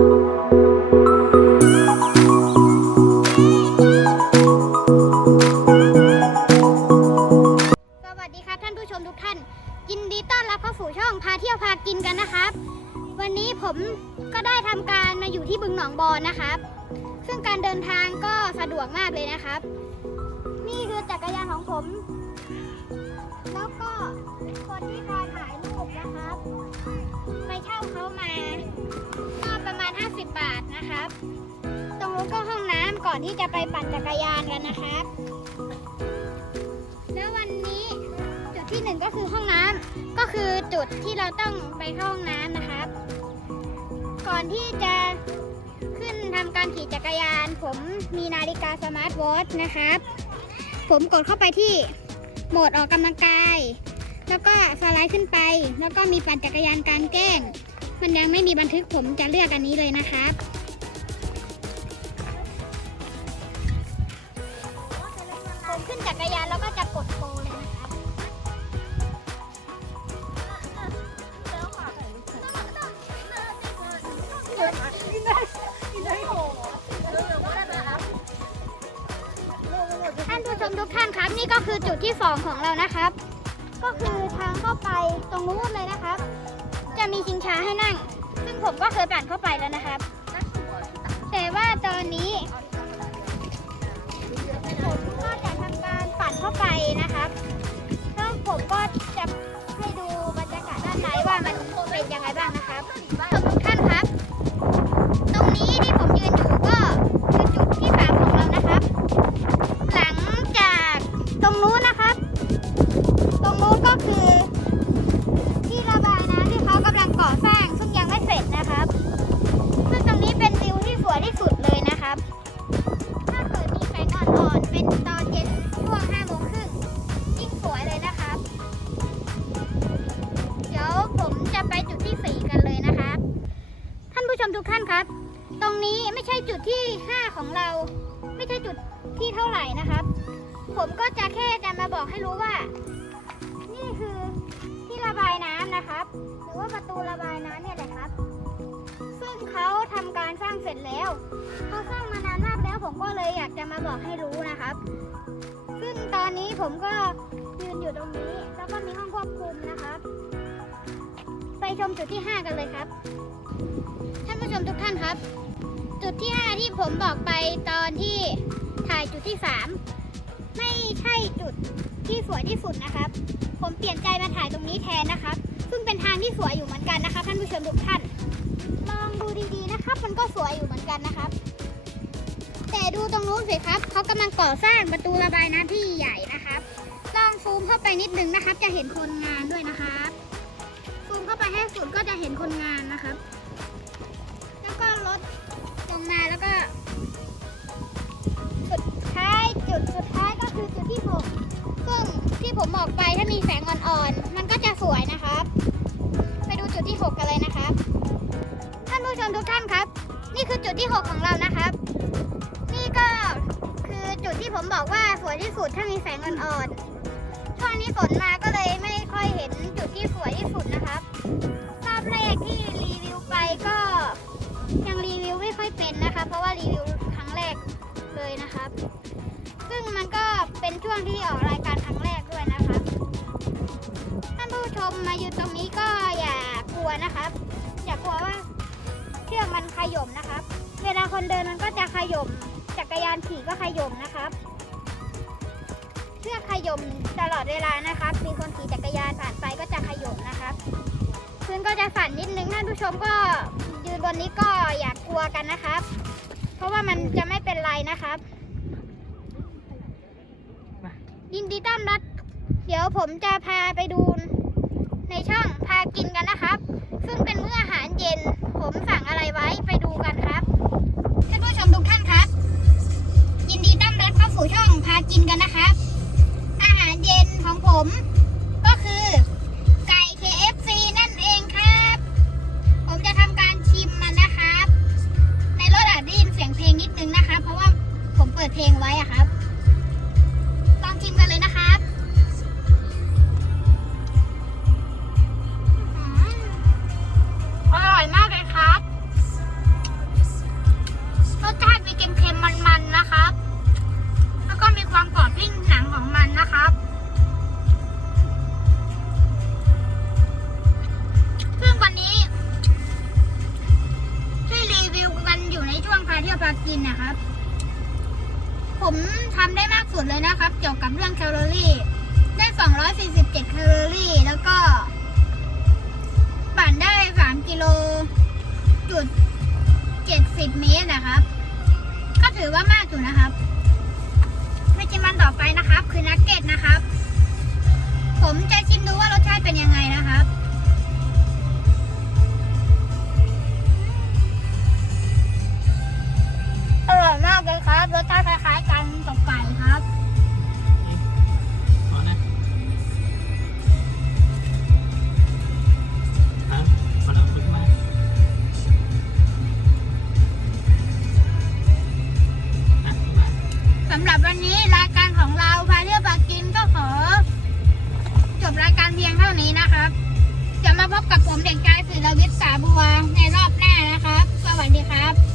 สวัสดีครับท่านผู้ชมทุกท่านยินดีต้อนรับเข้าสู่ช่องพาเที่ยวพากินกันนะครับวันนี้ผมก็ได้ทำการมาอยู่ที่บึงหนองบอนนะครับซึ่งการเดินทางก็สะดวกมากเลยนะครับนี่คือจักรยานของผมแล้วก็คนที่พาถ่ายรูปนะครับ ไปเช่าเขามาก็ประมาณ 50 บาทนะครับ ตรงนู้นก็ห้องน้ำก่อนที่จะไปปั่นจักรยานกันนะครับ แล้ววันนี้จุดที่หนึ่งก็คือห้องน้ำก็คือจุดที่เราต้องไปเข้าห้องน้ำนะครับ ก่อนที่จะขึ้นทำการขี่จักรยาน ผมมีนาฬิกาสมาร์ทวอทนะครับ ผมกดเข้าไปที่โหมดออกกำลังกาย แล้วก็สไลด์ขึ้นไป แล้วก็มีปั่นจักรยานกลารแก้ง มันยังไม่มีบันทึกผมจะเลือกอันนี้เลยนะครับผมขึ้นจักรยานแล้วก็จะกดโปเลยนะครับท่านผู้ชมทุกท่านครับ นี่ก็คือจุดที่ 2 ของเรานะครับ ก็คือทางเข้าไปตรงนู้นเลยนะครับ จะมีชิงช้าให้นั่ง ซึ่งผมก็เคยป่านเข้าไปแล้วนะครับ แต่ว่าตอนนี้ นี้ไม่ใช่จุดที่ 5 ของเรา ไม่ใช่จุดที่เท่าไหร่นะครับ ผมก็จะแค่จะมาบอกให้รู้ว่า นี่คือที่ระบายน้ำนะครับ หรือว่าประตูระบายน้ำเนี่ยแหละครับ ซึ่งเขาทำการสร้างเสร็จแล้วเขาสร้างมานานมากแล้วผมก็เลยอยากจะมาบอกให้รู้นะครับ ซึ่งตอนนี้ผมก็ยืนอยู่ตรงนี้ แล้วก็มีห้องควบคุมนะครับ ไปชมจุดที่ 5 กันเลยครับ ท่านผู้ชมทุกท่านครับ จุดที่ 5 ที่ผมบอกไปตอนที่ถ่ายจุดที่ 3 ไม่ใช่จุดที่สวยที่สุดนะครับ ผมเปลี่ยนใจมาถ่ายตรงนี้แทนนะครับ ซึ่งเป็นทางที่สวยอยู่เหมือนกันนะครับท่านผู้ชมทุกท่าน ลองดูดีๆนะครับ มันก็สวยอยู่เหมือนกันนะครับ แต่ดูตรงนู้นสิครับเขากำลังก่อสร้างประตูระบายน้ำที่ใหญ่นะครับลองซูมเข้าไปนิดนึงนะครับ จะเห็นคนงานด้วยนะครับซูมเข้าไปให้สุดก็จะเห็นคนงานนะครับ แล้วก็รถ ลงมาแล้วก็ สุดท้ายจุดสุดท้ายก็คือจุดที่หกซึ่งที่ผมบอกไปถ้ามีแสงอ่อนๆมันก็จะสวยนะครับ ไปดูจุดที่6กันเลยนะครับท่านผู้ชมทุกท่านครับ นี่คือจุดที่6ของเรานะครับ นี่ก็คือจุดที่ผมบอกว่าสวยที่สุดถ้ามีแสงอ่อนๆช่วงนี้ฝนมาก็เลยไม่ค่อยเห็นจุดที่สวยที่สุดนะครับรอบแรกที่รีวิว รีวิวครั้งแรกเลยนะครับ ซึ่งมันก็เป็นช่วงที่ออกรายการครั้งแรกด้วยนะครับท่านผู้ชมมาอยู่ตรงนี้ก็อย่ากลัวนะครับ อย่ากลัวว่าเชือกมันขย่มนะครับ เวลาคนเดินมันก็จะขย่มจักรยานขี่ก็ขย่มนะครับเชือกขย่มตลอดเวลานะครับ มีคนขี่จักรยานผ่านไปก็จะขย่มนะครับพื้นก็จะสั่นนิดนึงท่านผู้ชมก็ยืนบนนี้ก็อย่ากกลัวกันนะครับ เพราะว่ามันจะไม่เป็นไรนะครับ ยินดีต้อนรับ เดี๋ยวผมจะพาไปดูในช่องพากินกันนะครับ ซึ่งเป็นมื้ออาหารเย็น ผมสั่งอะไรไว้ไปดูกันครับ ผมทำได้มากสุดเลยนะครับ เกี่ยวกับเรื่องแคลอรี่ ได้ 247 แคลอรี่ แล้วก็ปั่นได้ 3 กิโลจุด 70 เมตรนะครับ ก็ถือว่ามากอยู่นะครับวิจิมันต่อไปนะครับ คือนักเก็ตนะครับ ผมจะชิมดูว่ารสชาติเป็นยังไงนะครับ นี้รายการของเราพาเที่ยวปากินก็ขอ จบรายการเพียงเท่านี้นะครับ จะมาพบกับผมเด็กชายศิรวิทย์สาบัวในรอบหน้านะครับ สวัสดีครับ